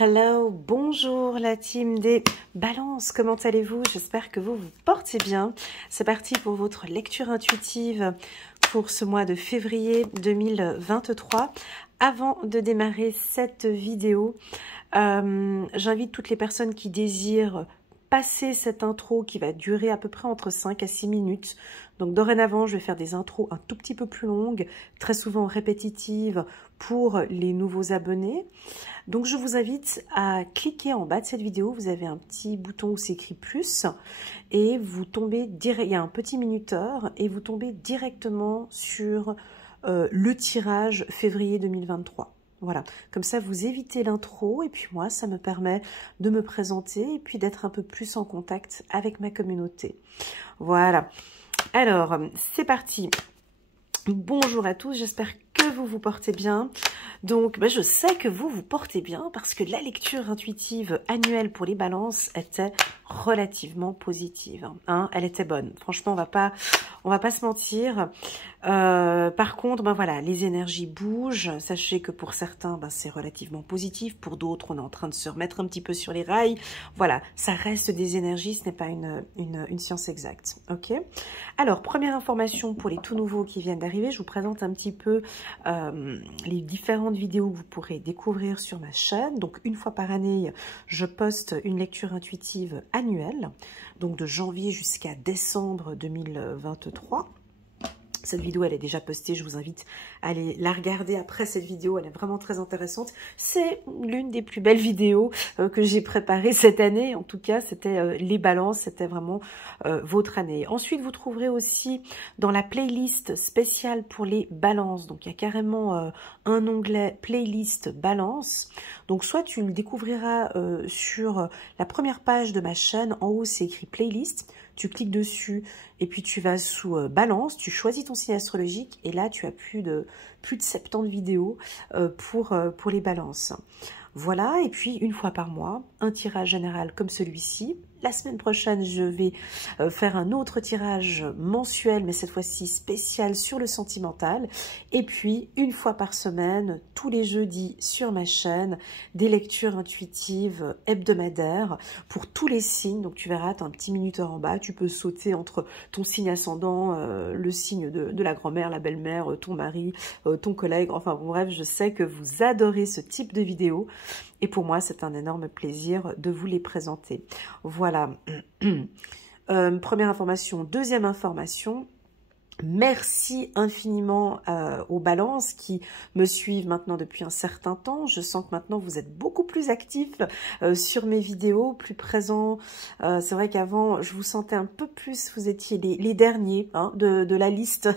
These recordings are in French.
Hello, bonjour la team des balances, comment allez-vous? J'espère que vous vous portez bien. C'est parti pour votre lecture intuitive pour ce mois de février 2023. Avant de démarrer cette vidéo, j'invite toutes les personnes qui désirent passer cette intro qui va durer à peu près entre 5 à 6 minutes. Donc dorénavant, je vais faire des intros un tout petit peu plus longues, très souvent répétitives pour les nouveaux abonnés. Donc je vous invite à cliquer en bas de cette vidéo, vous avez un petit bouton où c'est écrit plus et vous tombez direct, il y a un petit minuteur et vous tombez directement sur le tirage février 2023. Voilà, comme ça vous évitez l'intro et puis moi ça me permet de me présenter et puis d'être un peu plus en contact avec ma communauté. Voilà, alors c'est parti. Bonjour à tous, j'espère que vous vous portez bien. Donc, je sais que vous vous portez bien parce que la lecture intuitive annuelle pour les balances était relativement positive. Hein, elle était bonne. Franchement, on va pas se mentir. Par contre, voilà, les énergies bougent. Sachez que pour certains, c'est relativement positif. Pour d'autres, on est en train de se remettre un petit peu sur les rails. Voilà, ça reste des énergies, ce n'est pas une science exacte. Ok. Alors, première information pour les tout nouveaux qui viennent d'arriver, je vous présente un petit peu les différentes vidéos que vous pourrez découvrir sur ma chaîne. Donc, une fois par année, je poste une lecture intuitive annuelle, donc de janvier jusqu'à décembre 2023. Cette vidéo, elle est déjà postée, je vous invite à aller la regarder après cette vidéo, elle est vraiment très intéressante. C'est l'une des plus belles vidéos que j'ai préparées cette année, en tout cas, c'était les balances, c'était vraiment votre année. Ensuite, vous trouverez aussi dans la playlist spéciale pour les balances, donc il y a carrément un onglet playlist balance. Donc soit tu le découvriras sur la première page de ma chaîne, en haut c'est écrit playlist, tu cliques dessus et puis tu vas sous balance, tu choisis ton signe astrologique et là tu as plus de 70 vidéos pour les balances. Voilà, et puis une fois par mois, un tirage général comme celui-ci. La semaine prochaine, je vais faire un autre tirage mensuel, mais cette fois-ci spécial sur le sentimental. Et puis, une fois par semaine, tous les jeudis sur ma chaîne, des lectures intuitives hebdomadaires pour tous les signes. Donc, tu verras, tu as un petit minuteur en bas. Tu peux sauter entre ton signe ascendant, le signe de la grand-mère, la belle-mère, ton mari, ton collègue. Enfin, bon, bref, je sais que vous adorez ce type de vidéo. Et pour moi, c'est un énorme plaisir de vous les présenter. Voilà. Première information. Deuxième information. Merci infiniment aux balances qui me suivent maintenant depuis un certain temps. Je sens que maintenant vous êtes beaucoup plus actifs sur mes vidéos, plus présents. C'est vrai qu'avant je vous sentais un peu plus, vous étiez les derniers de la liste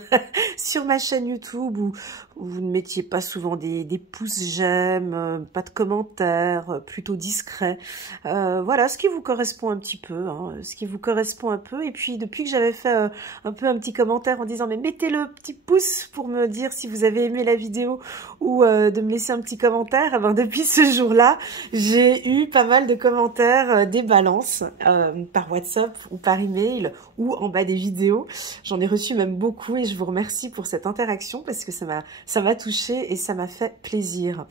sur ma chaîne YouTube où vous ne mettiez pas souvent des pouces j'aime, pas de commentaires, plutôt discrets. Voilà, ce qui vous correspond un petit peu, ce qui vous correspond un peu. Et puis depuis que j'avais fait un petit commentaire en disant mais mettez le petit pouce pour me dire si vous avez aimé la vidéo ou de me laisser un petit commentaire, eh ben, depuis ce jour-là, j'ai eu pas mal de commentaires des balances par WhatsApp ou par email ou en bas des vidéos. J'en ai reçu même beaucoup et je vous remercie pour cette interaction parce que ça m'a touchée et ça m'a fait plaisir.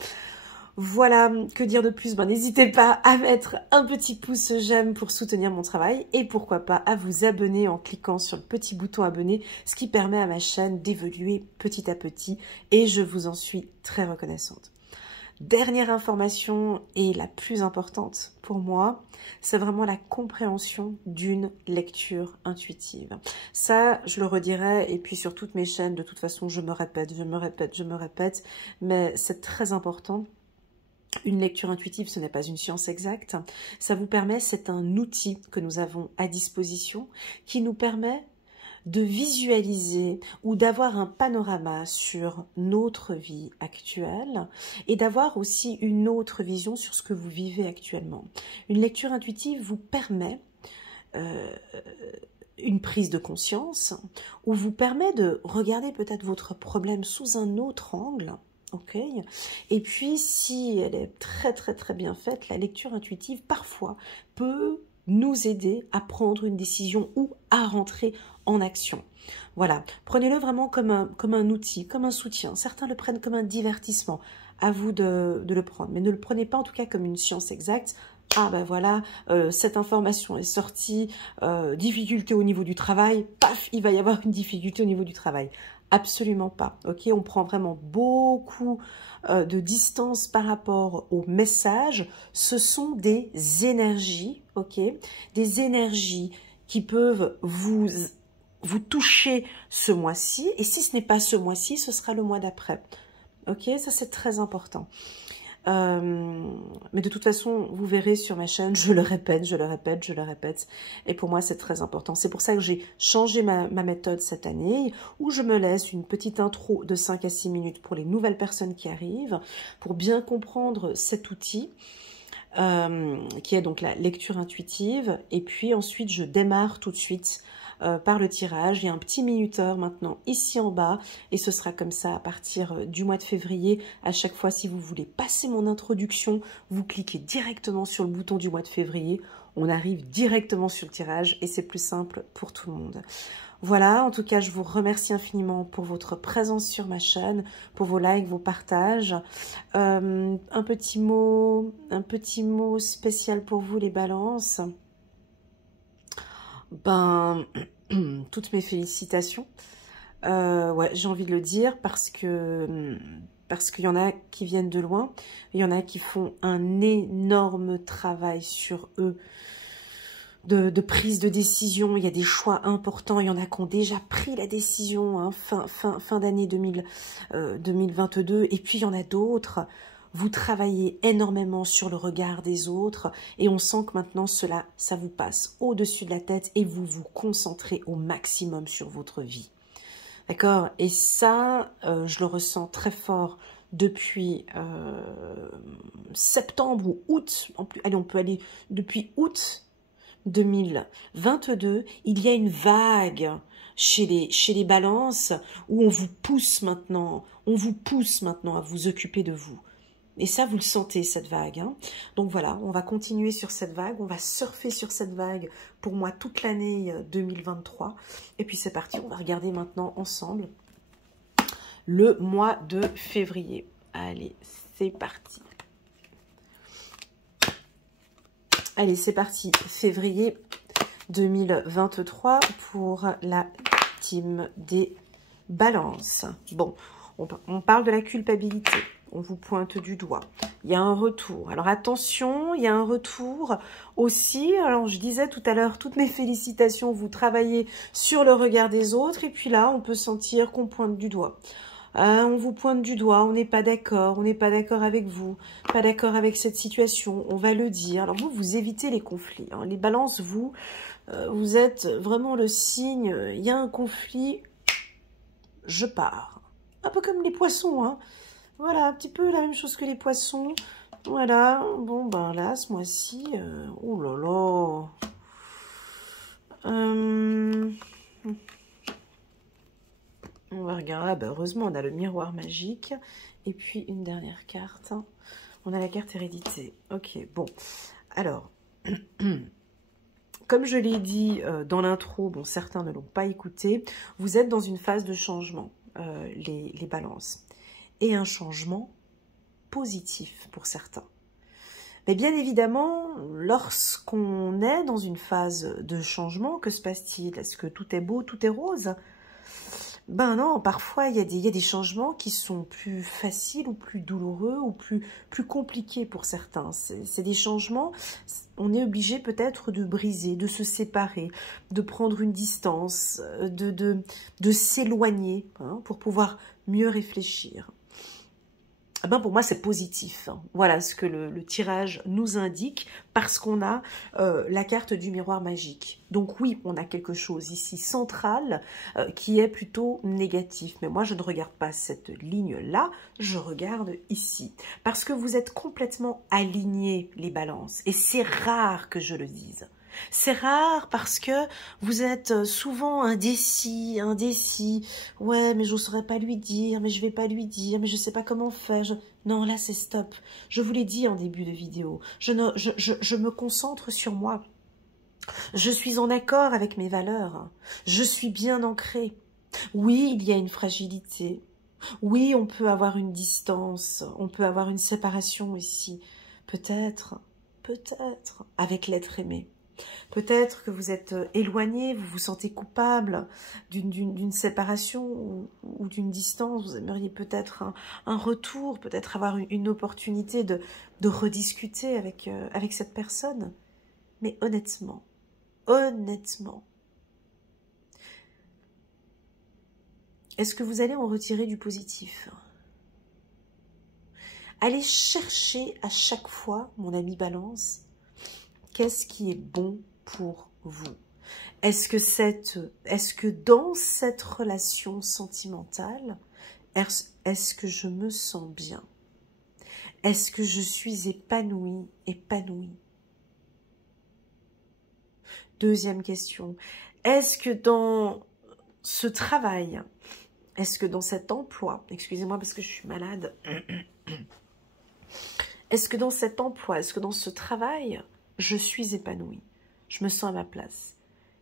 Voilà, que dire de plus? N'hésitez pas à mettre un petit pouce j'aime pour soutenir mon travail et pourquoi pas à vous abonner en cliquant sur le petit bouton abonner, ce qui permet à ma chaîne d'évoluer petit à petit et je vous en suis très reconnaissante. Dernière information et la plus importante pour moi, c'est vraiment la compréhension d'une lecture intuitive. Ça, je le redirai et puis sur toutes mes chaînes, de toute façon, je me répète, mais c'est très important. Une lecture intuitive, ce n'est pas une science exacte. Ça vous permet, c'est un outil que nous avons à disposition qui nous permet de visualiser ou d'avoir un panorama sur notre vie actuelle et d'avoir aussi une autre vision sur ce que vous vivez actuellement. Une lecture intuitive vous permet une prise de conscience ou vous permet de regarder peut-être votre problème sous un autre angle. Ok. Et puis, si elle est très bien faite, la lecture intuitive, parfois, peut nous aider à prendre une décision ou à rentrer en action. Voilà, prenez-le vraiment comme un outil, comme un soutien. Certains le prennent comme un divertissement. à vous de le prendre. Mais ne le prenez pas en tout cas comme une science exacte. Ah ben voilà, cette information est sortie, difficulté au niveau du travail, paf, il va y avoir une difficulté au niveau du travail. Absolument pas, ok? On prend vraiment beaucoup de distance par rapport au message. Ce sont des énergies, ok? Des énergies qui peuvent vous toucher ce mois-ci. Et si ce n'est pas ce mois-ci, ce sera le mois d'après. Ok? Ça, c'est très important. Mais de toute façon, vous verrez sur ma chaîne, je le répète, je le répète, je le répète. Et pour moi, c'est très important. C'est pour ça que j'ai changé ma méthode cette année, où je me laisse une petite intro de 5 à 6 minutes pour les nouvelles personnes qui arrivent, pour bien comprendre cet outil, qui est donc la lecture intuitive. Et puis ensuite, je démarre tout de suite par le tirage. Il y a un petit minuteur maintenant ici en bas et ce sera comme ça à partir du mois de février. À chaque fois, si vous voulez passer mon introduction, vous cliquez directement sur le bouton du mois de février. On arrive directement sur le tirage et c'est plus simple pour tout le monde. Voilà, en tout cas, je vous remercie infiniment pour votre présence sur ma chaîne, pour vos likes, vos partages. Un petit mot spécial pour vous, les balances. Ben, toutes mes félicitations. Ouais, j'ai envie de le dire parce qu'il y en a qui viennent de loin, il y en a qui font un énorme travail sur eux, de prise de décision. Il y a des choix importants, il y en a qui ont déjà pris la décision, hein, fin d'année 2022, et puis il y en a d'autres. Vous travaillez énormément sur le regard des autres et on sent que maintenant ça vous passe au-dessus de la tête et vous vous concentrez au maximum sur votre vie. D'accord? Et ça, je le ressens très fort depuis septembre ou août. Allez, on peut aller depuis août 2022. Il y a une vague chez les balances où on vous pousse maintenant à vous occuper de vous. Et ça, vous le sentez, cette vague. Hein. Donc voilà, on va continuer sur cette vague. On va surfer sur cette vague pour moi toute l'année 2023. Et puis c'est parti, on va regarder maintenant ensemble le mois de février. Allez, c'est parti. Allez, c'est parti. Février 2023 pour la team des balances. Bon, on parle de la culpabilité. On vous pointe du doigt. Il y a un retour. Alors attention, il y a un retour aussi. Alors je disais tout à l'heure, toutes mes félicitations, vous travaillez sur le regard des autres. Et puis là, on peut sentir qu'on pointe du doigt. On vous pointe du doigt, on n'est pas d'accord avec vous, pas d'accord avec cette situation, on va le dire. Alors vous évitez les conflits. Hein. Les balances, vous êtes vraiment le signe, il y a un conflit, je pars. Un peu comme les poissons, hein. Voilà, un petit peu la même chose que les poissons. Voilà, bon, ben là, ce mois-ci, oh là là. On va regarder, ah ben heureusement, on a le miroir magique. Et puis, une dernière carte. On a la carte hérédité. Ok, bon. Alors, comme je l'ai dit dans l'intro, bon, certains ne l'ont pas écouté, vous êtes dans une phase de changement, les balances. Et un changement positif pour certains. Mais bien évidemment, lorsqu'on est dans une phase de changement, que se passe-t-il? Est-ce que tout est beau, tout est rose? Ben non, parfois il y a des changements qui sont plus faciles ou plus douloureux ou plus compliqués pour certains. C'est des changements, on est obligé peut-être de briser, de se séparer, de prendre une distance, de s'éloigner, hein, pour pouvoir mieux réfléchir. Ben pour moi, c'est positif. Voilà ce que le tirage nous indique parce qu'on a la carte du miroir magique. Donc oui, on a quelque chose ici central qui est plutôt négatif. Mais moi, je ne regarde pas cette ligne-là, je regarde ici. Parce que vous êtes complètement alignés, les balances. Et c'est rare que je le dise. C'est rare parce que vous êtes souvent indécis. Ouais, mais je n'oserais pas lui dire, mais je vais pas lui dire, mais je sais pas comment faire. Non, là, c'est stop. Je vous l'ai dit en début de vidéo. Je me concentre sur moi. Je suis en accord avec mes valeurs. Je suis bien ancrée. Oui, il y a une fragilité. Oui, on peut avoir une distance, on peut avoir une séparation ici. Peut-être, peut-être, avec l'être aimé. Peut-être que vous êtes éloigné, vous vous sentez coupable d'une séparation ou d'une distance. Vous aimeriez peut-être un retour, peut-être avoir une opportunité de rediscuter avec cette personne. Mais honnêtement, est-ce que vous allez en retirer du positif? Allez chercher à chaque fois, mon ami Balance, qu'est-ce qui est bon pour vous? Est-ce que dans cette relation sentimentale, est-ce que je me sens bien? Est-ce que je suis épanouie? Deuxième question, est-ce que dans ce travail, est-ce que dans cet emploi, excusez-moi parce que je suis malade, est-ce que dans cet emploi, est-ce que dans ce travail, je suis épanouie? Je me sens à ma place?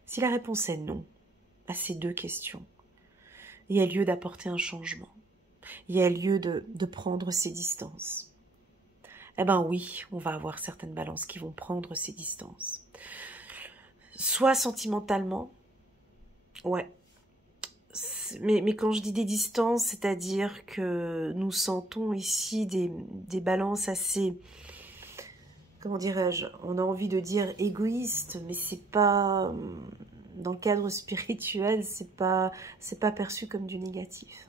Si la réponse est non à ces deux questions, il y a lieu d'apporter un changement. Il y a lieu de prendre ses distances. Eh bien oui, on va avoir certaines balances qui vont prendre ses distances. Soit sentimentalement, ouais. Mais quand je dis des distances, c'est-à-dire que nous sentons ici des balances assez, comment dirais-je, on a envie de dire égoïstes, mais c'est pas, dans le cadre spirituel, c'est pas perçu comme du négatif.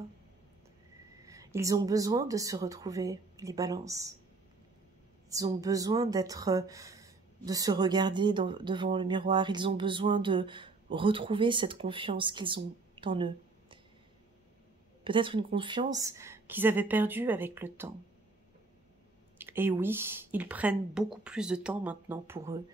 Ils ont besoin de se retrouver, les balances. Ils ont besoin de se regarder devant le miroir. Ils ont besoin de retrouver cette confiance qu'ils ont en eux. Peut-être une confiance qu'ils avaient perdue avec le temps. Et oui, ils prennent beaucoup plus de temps maintenant pour eux.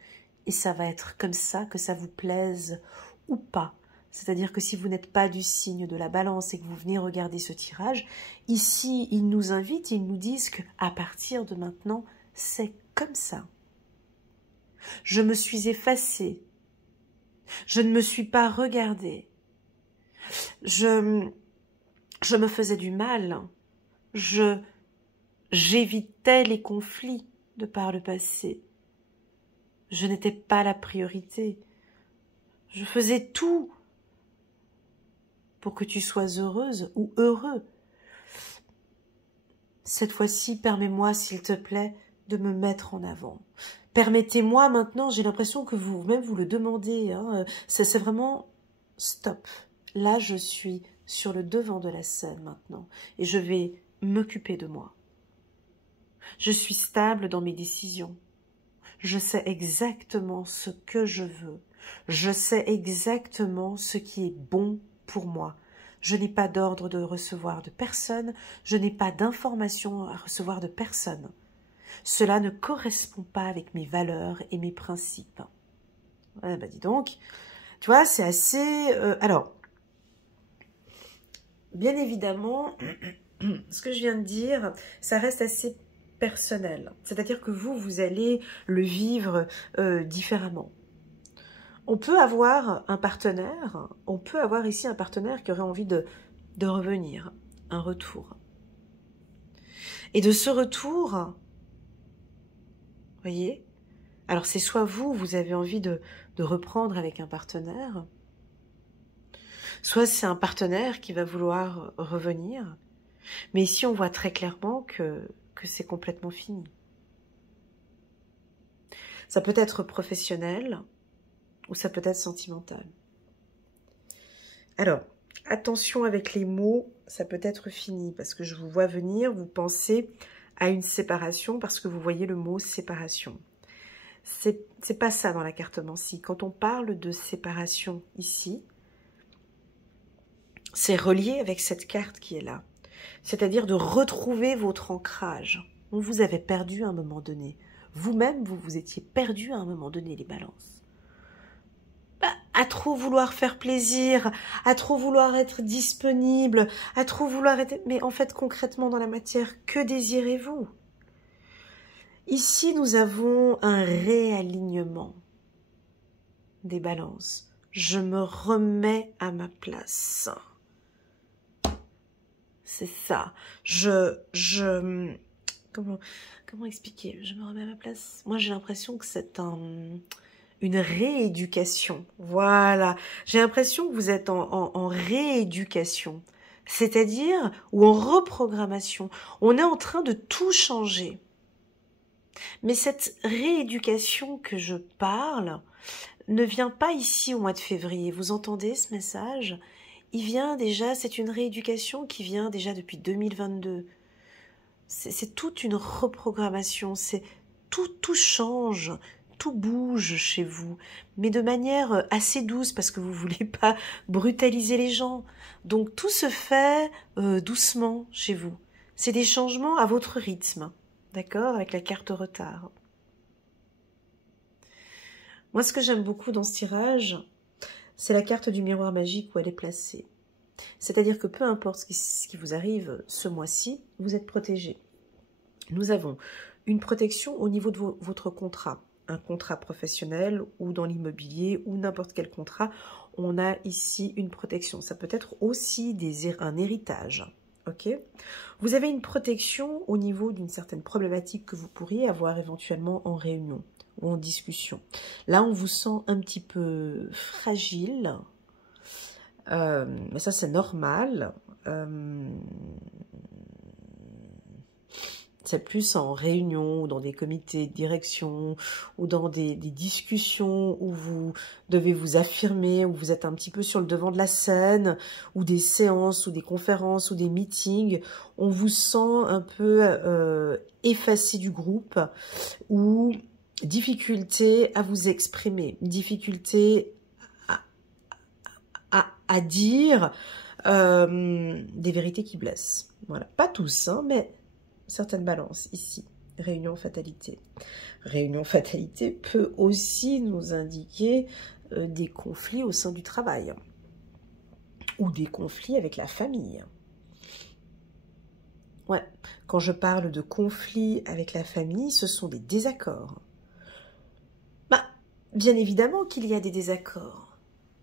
Et ça va être comme ça, que ça vous plaise ou pas. C'est-à-dire que si vous n'êtes pas du signe de la balance et que vous venez regarder ce tirage, ici, ils nous invitent, ils nous disent qu'à partir de maintenant, c'est comme ça. Je me suis effacée. Je ne me suis pas regardée. Je me faisais du mal. J'évitais les conflits de par le passé. Je n'étais pas la priorité. Je faisais tout pour que tu sois heureuse ou heureux. Cette fois-ci, permets-moi, s'il te plaît, de me mettre en avant. Permettez-moi maintenant, j'ai l'impression que vous-même vous le demandez. Hein, c'est vraiment stop. Là, je suis sur le devant de la scène maintenant et je vais m'occuper de moi. Je suis stable dans mes décisions. Je sais exactement ce que je veux. Je sais exactement ce qui est bon pour moi. Je n'ai pas d'ordre de recevoir de personne. Je n'ai pas d'informations à recevoir de personne. Cela ne correspond pas avec mes valeurs et mes principes. Ouais, bah dis donc, tu vois, c'est assez... alors, bien évidemment, ce que je viens de dire, ça reste assez personnel. C'est-à-dire que vous allez le vivre différemment. On peut avoir un partenaire, on peut avoir ici un partenaire qui aurait envie de revenir, un retour. Et de ce retour, voyez, alors c'est soit vous avez envie de reprendre avec un partenaire, soit c'est un partenaire qui va vouloir revenir, mais ici on voit très clairement que c'est complètement fini. Ça peut être professionnel ou ça peut être sentimental. Alors, attention avec les mots, ça peut être fini parce que je vous vois venir, vous pensez à une séparation parce que vous voyez le mot séparation. C'est pas ça dans la cartomancie. Quand on parle de séparation ici, c'est relié avec cette carte qui est là. C'est-à-dire de retrouver votre ancrage. On vous avait perdu à un moment donné. Vous-même, vous étiez perdu à un moment donné, les balances. À trop vouloir faire plaisir, à trop vouloir être disponible, à trop vouloir être... Mais en fait, concrètement, dans la matière, que désirez-vous? Ici, nous avons un réalignement des balances. Je me remets à ma place. c'est ça. Comment expliquer? Je me remets à ma place. Moi, j'ai l'impression que c'est une rééducation. Voilà. J'ai l'impression que vous êtes en rééducation. C'est-à-dire, ou en reprogrammation. On est en train de tout changer. Mais cette rééducation que je parle ne vient pas ici au mois de février. Vous entendez ce message? Il vient déjà, c'est une rééducation qui vient déjà depuis 2022. C'est toute une reprogrammation, tout change, tout bouge chez vous, mais de manière assez douce parce que vous voulez pas brutaliser les gens. Donc tout se fait doucement chez vous. C'est des changements à votre rythme, d'accord, avec la carte retard. Moi, ce que j'aime beaucoup dans ce tirage, c'est la carte du miroir magique où elle est placée. C'est-à-dire que peu importe ce qui vous arrive ce mois-ci, vous êtes protégé. Nous avons une protection au niveau de votre contrat, un contrat professionnel ou dans l'immobilier ou n'importe quel contrat. On a ici une protection. Ça peut être aussi un héritage. Ok ? Vous avez une protection au niveau d'une certaine problématique que vous pourriez avoir éventuellement en réunion ou en discussion. Là, on vous sent un petit peu fragile. Mais ça, c'est normal. C'est plus en réunion ou dans des comités de direction ou dans des discussions où vous devez vous affirmer, où vous êtes un petit peu sur le devant de la scène, ou des séances, ou des conférences, ou des meetings. On vous sent un peu effacé du groupe ou difficulté à vous exprimer, difficulté à dire des vérités qui blessent. Voilà, pas tous, hein, mais certaines balances ici. Réunion fatalité. Réunion fatalité peut aussi nous indiquer des conflits au sein du travail ou des conflits avec la famille. Ouais, quand je parle de conflits avec la famille, ce sont des désaccords. Bah, bien évidemment qu'il y a des désaccords.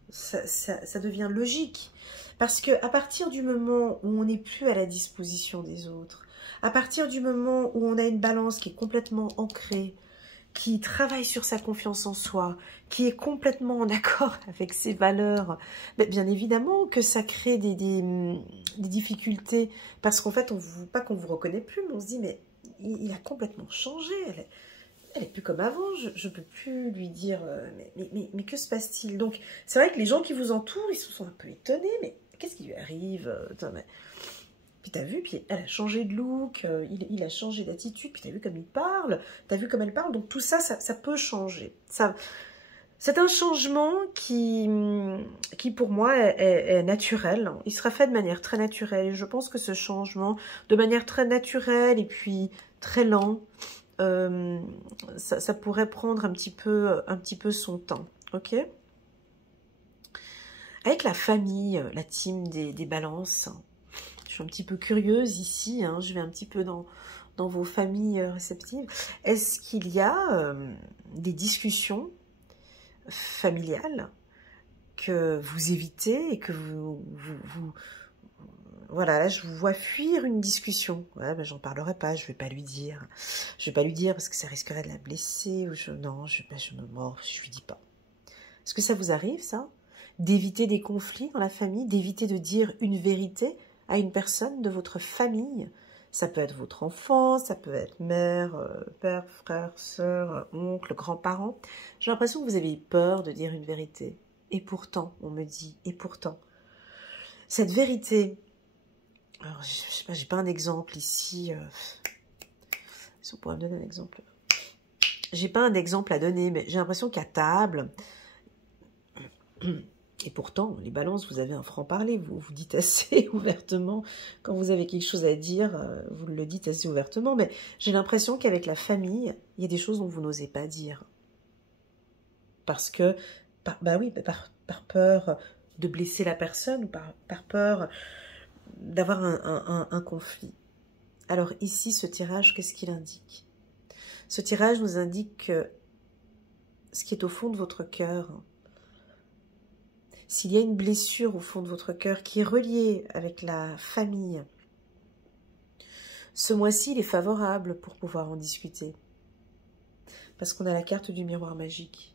Ça devient logique. Parce qu'à partir du moment où on n'est plus à la disposition des autres, à partir du moment où on a une balance qui est complètement ancrée, qui travaille sur sa confiance en soi, qui est complètement en accord avec ses valeurs, bien évidemment que ça crée des difficultés. Parce qu'en fait, pas qu'on vous reconnaît plus, mais on se dit, mais il a complètement changé. Elle est plus comme avant, je ne peux plus lui dire mais que se passe-t-il? Donc c'est vrai que les gens qui vous entourent, ils se sont un peu étonnés, mais qu'est-ce qui lui arrive? Puis t'as vu, puis elle a changé de look, il a changé d'attitude, puis t'as vu comme il parle, t'as vu comme elle parle, donc tout ça, ça peut changer. C'est un changement qui pour moi est naturel, il sera fait de manière très naturelle, et je pense que ce changement, de manière très naturelle et puis très lent, ça pourrait prendre un petit peu son temps, ok? Avec la famille, la team des balances, je suis un petit peu curieuse ici, hein, je vais un petit peu dans vos familles réceptives. Est-ce qu'il y a des discussions familiales que vous évitez et que voilà, là, je vous vois fuir une discussion. Ouais, ben, j'en parlerai pas, je vais pas lui dire. Je vais pas lui dire parce que ça risquerait de la blesser. Non, je lui dis pas. Est-ce que ça vous arrive, ça? D'éviter des conflits dans la famille, d'éviter de dire une vérité à une personne de votre famille? Ça peut être votre enfant, ça peut être mère, père, frère, sœur, oncle, grands-parents. J'ai l'impression que vous avez peur de dire une vérité. Et pourtant, on me dit, et pourtant. Cette vérité... Alors, je sais pas, j'ai pas un exemple ici. Si on pourrait me donner un exemple. J'ai pas un exemple à donner, mais j'ai l'impression qu'à table, et pourtant, les balances, vous avez un franc-parler, vous dites assez ouvertement, quand vous avez quelque chose à dire, vous le dites assez ouvertement, mais j'ai l'impression qu'avec la famille, il y a des choses dont vous n'osez pas dire. Parce que, par peur de blesser la personne, ou par peur d'avoir un conflit. Alors ici, ce tirage, qu'est-ce qu'il indique? Ce tirage nous indique que ce qui est au fond de votre cœur, s'il y a une blessure au fond de votre cœur qui est reliée avec la famille, Ce mois-ci, il est favorable pour pouvoir en discuter. Parce qu'on a la carte du miroir magique.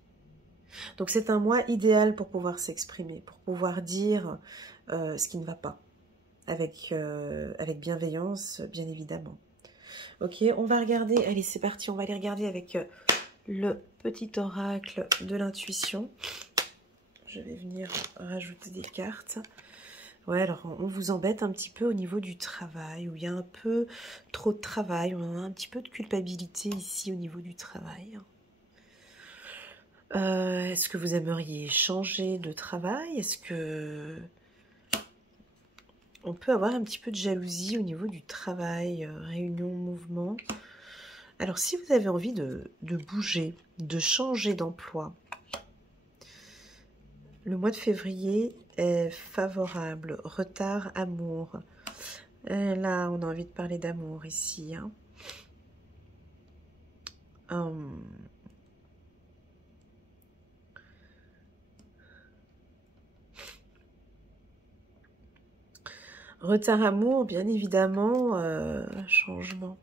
Donc c'est un mois idéal pour pouvoir s'exprimer, pour pouvoir dire ce qui ne va pas. Avec bienveillance, bien évidemment. Ok, on va regarder, allez c'est parti, on va aller regarder avec le petit oracle de l'intuition. Je vais venir rajouter des cartes. Ouais, alors on vous embête un petit peu au niveau du travail, où il y a un peu trop de travail, on a un petit peu de culpabilité ici au niveau du travail. Est-ce que vous aimeriez changer de travail? Est-ce que on peut avoir un petit peu de jalousie au niveau du travail, réunion, mouvement? Alors si vous avez envie de bouger, de changer d'emploi, le mois de février est favorable. Retard, amour. Et là, on a envie de parler d'amour ici. Hein. Retard, amour, bien évidemment, changement.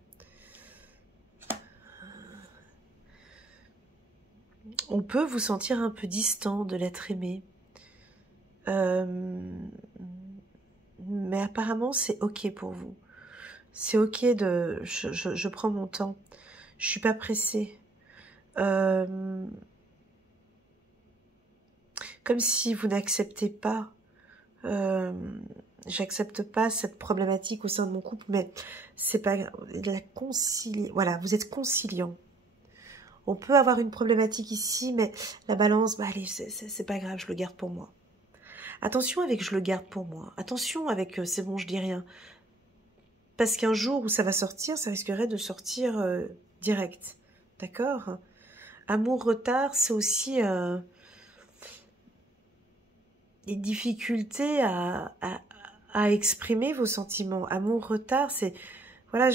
On peut vous sentir un peu distant de l'être aimé. Mais apparemment, c'est ok pour vous. C'est ok de... Je prends mon temps. Je suis pas pressée. Comme si vous n'acceptez pas... j'accepte pas cette problématique au sein de mon couple, mais c'est pas voilà, vous êtes conciliant. On peut avoir une problématique ici, mais la balance, bah allez, c'est pas grave, je le garde pour moi. Attention avec je le garde pour moi. Attention avec c'est bon, je dis rien. Parce qu'un jour où ça va sortir, ça risquerait de sortir direct. D'accord? Amour, retard, c'est aussi des difficultés à exprimer vos sentiments. Amour, retard, c'est... Voilà,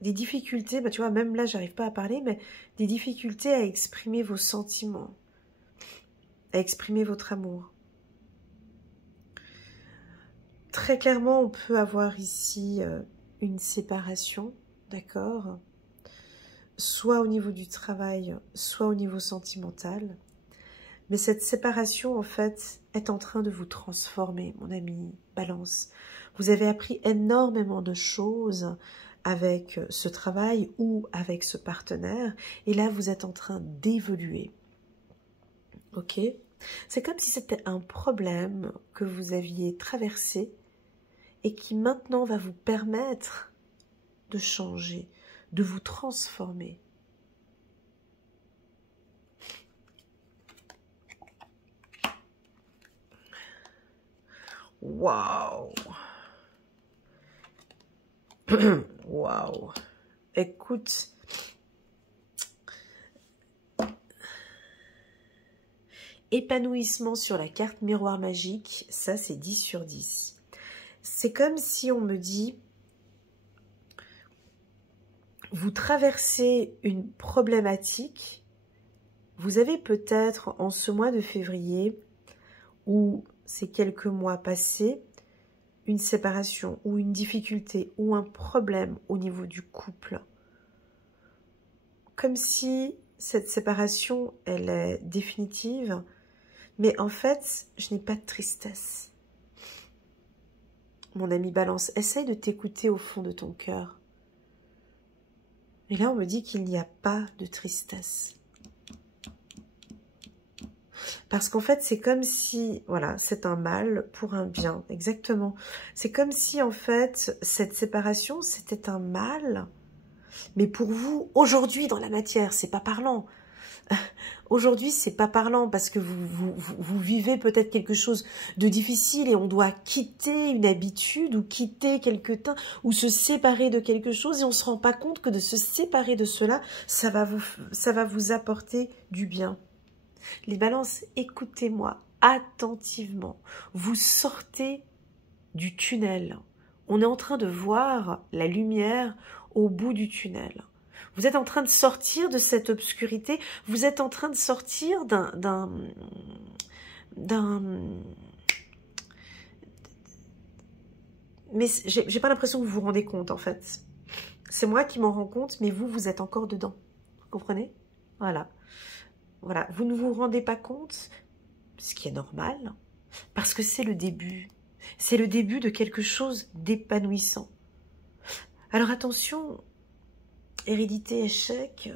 des difficultés, bah tu vois, même là, j'arrive pas à parler, mais des difficultés à exprimer vos sentiments, à exprimer votre amour. Très clairement, on peut avoir ici une séparation, d'accord? Soit au niveau du travail, soit au niveau sentimental. Mais cette séparation, en fait, est en train de vous transformer, mon ami Balance. Vous avez appris énormément de choses avec ce travail ou avec ce partenaire. Et là, vous êtes en train d'évoluer. Ok? C'est comme si c'était un problème que vous aviez traversé et qui maintenant va vous permettre de changer, de vous transformer. Waouh! Waouh! Écoute, épanouissement sur la carte miroir magique, ça c'est 10 sur 10. C'est comme si on me dit, vous traversez une problématique, vous avez peut-être en ce mois de février, ou ces quelques mois passés, une séparation ou une difficulté ou un problème au niveau du couple. Comme si cette séparation, elle est définitive, mais en fait, je n'ai pas de tristesse. Mon ami Balance, essaye de t'écouter au fond de ton cœur. Et là, on me dit qu'il n'y a pas de tristesse. Parce qu'en fait, c'est comme si, voilà, c'est un mal pour un bien, exactement. C'est comme si, en fait, cette séparation, c'était un mal. Mais pour vous, aujourd'hui, dans la matière, c'est pas parlant. Aujourd'hui, c'est pas parlant parce que vous vivez peut-être quelque chose de difficile et on doit quitter une habitude ou quitter quelque temps ou se séparer de quelque chose et on se rend pas compte que de se séparer de cela, ça va vous apporter du bien. Les balances, écoutez-moi attentivement. Vous sortez du tunnel. On est en train de voir la lumière au bout du tunnel. Vous êtes en train de sortir de cette obscurité. Vous êtes en train de sortir mais j'ai pas l'impression que vous vous rendez compte, en fait. C'est moi qui m'en rends compte, mais vous, vous êtes encore dedans. Vous comprenez? Voilà. Voilà. Vous ne vous rendez pas compte, ce qui est normal, parce que c'est le début. C'est le début de quelque chose d'épanouissant. Alors attention, hérédité, échec,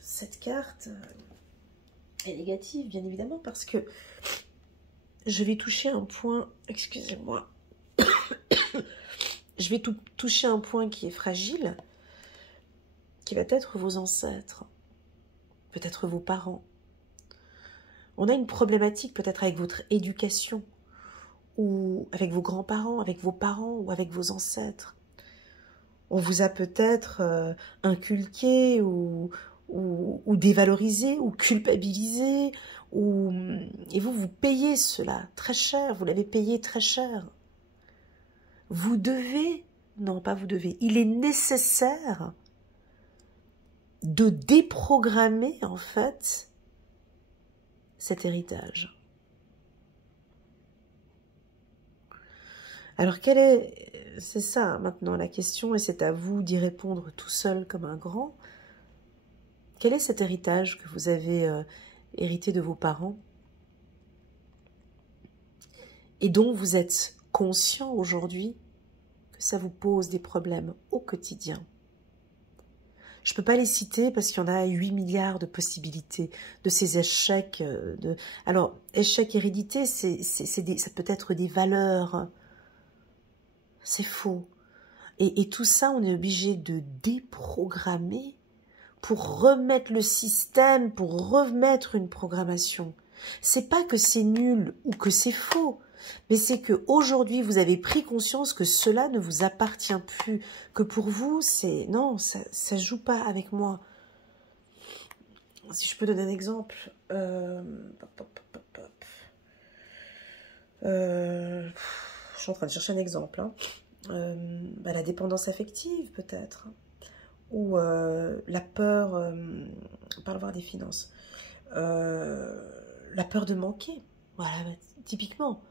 cette carte est négative, bien évidemment, parce que je vais toucher un point, excusez-moi, je vais toucher un point qui est fragile, qui va être vos ancêtres, peut-être vos parents. On a une problématique peut-être avec votre éducation, ou avec vos grands-parents, avec vos parents, ou avec vos ancêtres. On vous a peut-être inculqué, ou dévalorisé, ou culpabilisé, et vous payez cela très cher, vous l'avez payé très cher. Vous devez, non pas vous devez, il est nécessaire de déprogrammer en fait cet héritage. Alors c'est ça maintenant la question, et c'est à vous d'y répondre tout seul comme un grand. Quel est cet héritage que vous avez hérité de vos parents et dont vous êtes conscient aujourd'hui que ça vous pose des problèmes au quotidien? Je ne peux pas les citer parce qu'il y en a 8 milliards de possibilités de ces échecs. Alors, échec hérédité, ça peut être des valeurs. C'est faux. Et tout ça, on est obligé de déprogrammer pour remettre le système, pour remettre une programmation. C'est pas que c'est nul ou que c'est faux, mais c'est que aujourd'hui vous avez pris conscience que cela ne vous appartient plus, que pour vous c'est non, ça joue pas avec moi. Si je peux donner un exemple, je suis en train de chercher un exemple, hein. La dépendance affective peut-être, ou la peur, on parle voir des finances, la peur de manquer, voilà, typiquement.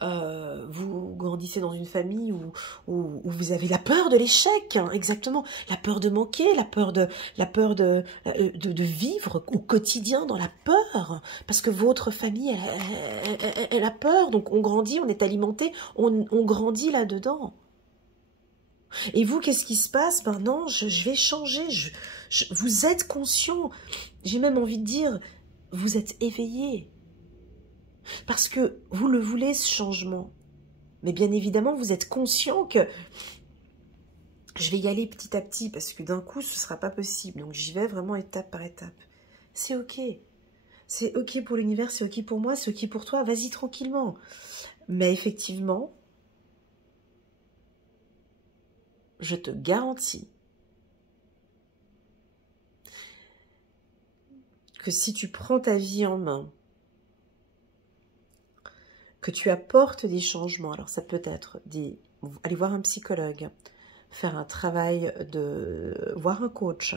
Vous grandissez dans une famille où vous avez la peur de l'échec, hein, exactement, la peur de manquer, la peur de vivre au quotidien dans la peur, parce que votre famille elle a peur, donc on grandit, on est alimenté, on grandit là-dedans. Et vous, qu'est-ce qui se passe? Ben non, je vais changer, vous êtes conscient, j'ai même envie de dire, vous êtes éveillé. Parce que vous le voulez, ce changement. Mais bien évidemment, vous êtes conscient que je vais y aller petit à petit, parce que d'un coup, ce ne sera pas possible. Donc, j'y vais vraiment étape par étape. C'est OK. C'est OK pour l'univers, c'est OK pour moi, c'est OK pour toi. Vas-y tranquillement. Mais effectivement, je te garantis que si tu prends ta vie en main, que tu apportes des changements, alors ça peut être aller voir un psychologue, faire un travail voir un coach,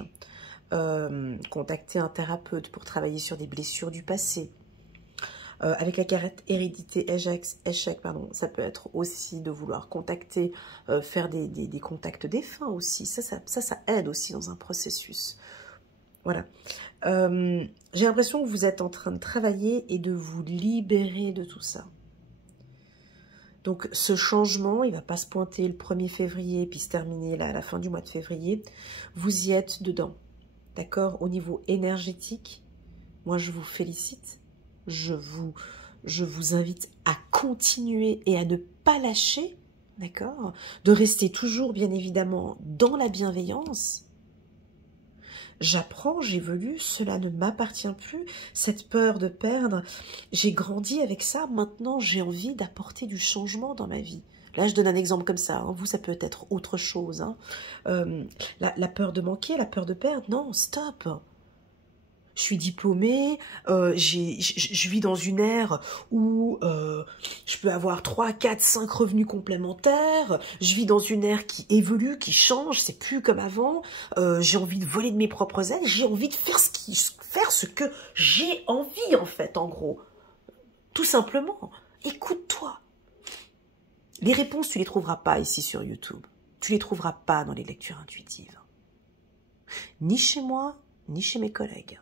contacter un thérapeute pour travailler sur des blessures du passé. Avec la carte hérédité échec, pardon, ça peut être aussi de vouloir contacter, faire des contacts défunts aussi. Ça aide aussi dans un processus. Voilà. J'ai l'impression que vous êtes en train de travailler et de vous libérer de tout ça. Donc, ce changement, il ne va pas se pointer le 1er février, puis se terminer là, à la fin du mois de février. Vous y êtes dedans, d'accord? Au niveau énergétique, moi, je vous félicite. Je vous invite à continuer et à ne pas lâcher, d'accord? De rester toujours, bien évidemment, dans la bienveillance. J'apprends, j'évolue, cela ne m'appartient plus, cette peur de perdre, j'ai grandi avec ça, maintenant j'ai envie d'apporter du changement dans ma vie. Là, je donne un exemple comme ça, hein. Vous, ça peut être autre chose, hein. La peur de manquer, la peur de perdre, non, stop. Je suis diplômée, je vis dans une ère où je peux avoir 3, 4, 5 revenus complémentaires. Je vis dans une ère qui évolue, qui change, c'est plus comme avant. J'ai envie de voler de mes propres ailes, j'ai envie de faire ce que j'ai envie en fait, en gros. Tout simplement, écoute-toi. Les réponses, tu ne les trouveras pas ici sur YouTube. Tu ne les trouveras pas dans les lectures intuitives. Ni chez moi, ni chez mes collègues.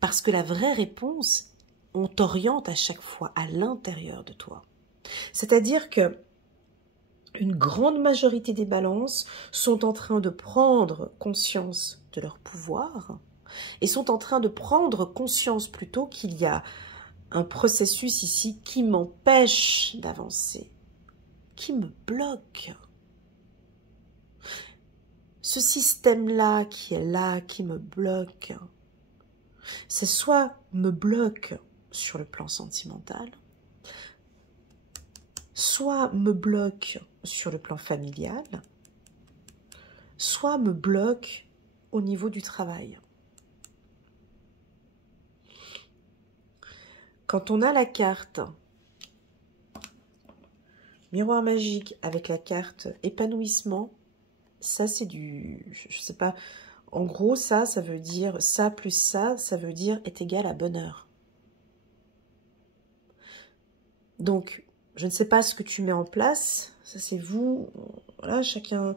Parce que la vraie réponse, on t'oriente à chaque fois à l'intérieur de toi. C'est-à-dire que une grande majorité des balances sont en train de prendre conscience de leur pouvoir et sont en train de prendre conscience plutôt qu'il y a un processus ici qui m'empêche d'avancer, qui me bloque. Ce système-là, qui me bloque, c'est soit me bloque sur le plan sentimental, soit me bloque sur le plan familial, soit me bloque au niveau du travail. Quand on a la carte miroir magique avec la carte épanouissement, ça c'est du, je sais pas, en gros ça veut dire, ça plus ça veut dire est égal à bonheur. Donc, je ne sais pas ce que tu mets en place, ça c'est vous, voilà, chacun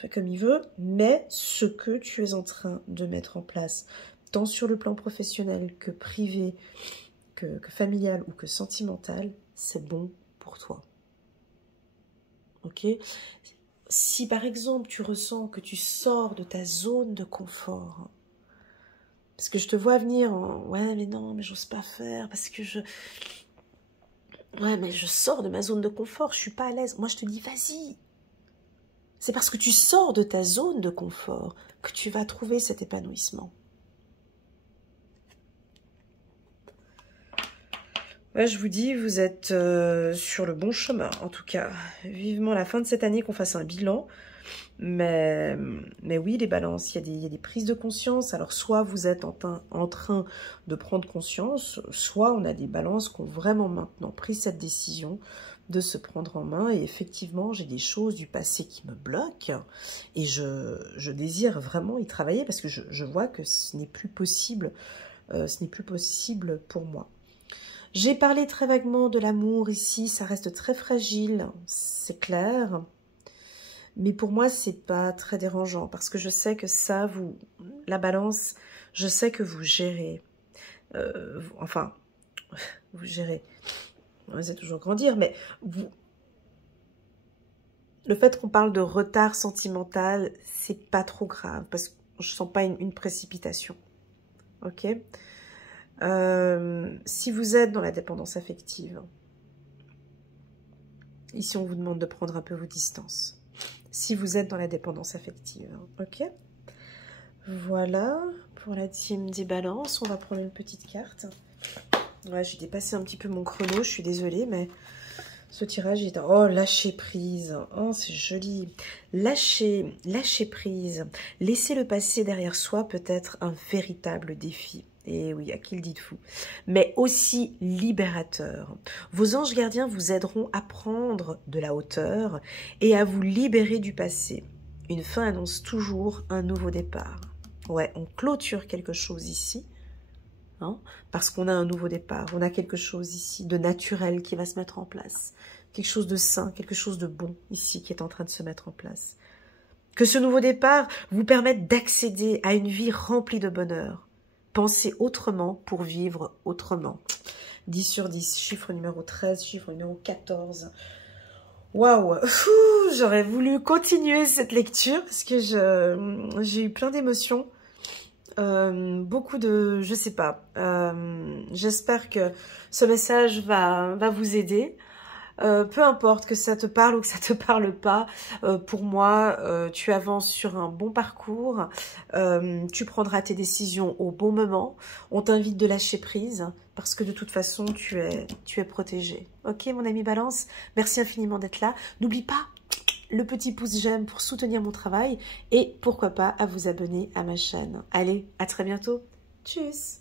fait comme il veut, mais ce que tu es en train de mettre en place, tant sur le plan professionnel que privé, que familial ou que sentimental, c'est bon pour toi. Ok? Si par exemple tu ressens que tu sors de ta zone de confort, parce que je te vois venir en ouais mais non mais j'ose pas faire parce que ouais mais je sors de ma zone de confort, je suis pas à l'aise. Moi je te dis vas-y. C'est parce que tu sors de ta zone de confort que tu vas trouver cet épanouissement. Ouais, je vous dis, vous êtes sur le bon chemin, en tout cas. Vivement la fin de cette année qu'on fasse un bilan. Mais oui, les balances, il y a des prises de conscience. Alors, soit vous êtes en train de prendre conscience, soit on a des balances qui ont vraiment maintenant pris cette décision de se prendre en main. Et effectivement, j'ai des choses du passé qui me bloquent. Et je désire vraiment y travailler parce que je vois que ce n'est plus possible. Ce n'est plus possible pour moi. J'ai parlé très vaguement de l'amour ici, ça reste très fragile, c'est clair. Mais pour moi, c'est pas très dérangeant parce que je sais que ça, la balance, je sais que vous gérez. Enfin, vous gérez. On essaie toujours de grandir, mais le fait qu'on parle de retard sentimental, c'est pas trop grave parce que je sens pas une précipitation. Ok ? Si vous êtes dans la dépendance affective, ici on vous demande de prendre un peu vos distances. Si vous êtes dans la dépendance affective, ok? Voilà, pour la team des balances, on va prendre une petite carte. Ouais, j'ai dépassé un petit peu mon chrono, je suis désolée, mais ce tirage est... Oh, lâcher prise, oh, c'est joli. Lâcher prise, laisser le passé derrière soi peut être un véritable défi. Et oui, à qui le dit de fou. Mais aussi libérateur. Vos anges gardiens vous aideront à prendre de la hauteur et à vous libérer du passé. Une fin annonce toujours un nouveau départ. Ouais, on clôture quelque chose ici. Hein, parce qu'on a un nouveau départ. On a quelque chose ici de naturel qui va se mettre en place. Quelque chose de sain, quelque chose de bon ici qui est en train de se mettre en place. Que ce nouveau départ vous permette d'accéder à une vie remplie de bonheur. Pensez autrement pour vivre autrement. 10 sur 10, chiffre numéro 13, chiffre numéro 14. Waouh, j'aurais voulu continuer cette lecture parce que j'ai eu plein d'émotions. Beaucoup de... je sais pas. J'espère que ce message va vous aider. Peu importe que ça te parle ou que ça te parle pas, pour moi, tu avances sur un bon parcours, tu prendras tes décisions au bon moment, on t'invite de lâcher prise, parce que de toute façon, tu es protégé. Ok, mon ami Balance, merci infiniment d'être là. N'oublie pas le petit pouce j'aime pour soutenir mon travail, et pourquoi pas à vous abonner à ma chaîne. Allez, à très bientôt. Tchuss.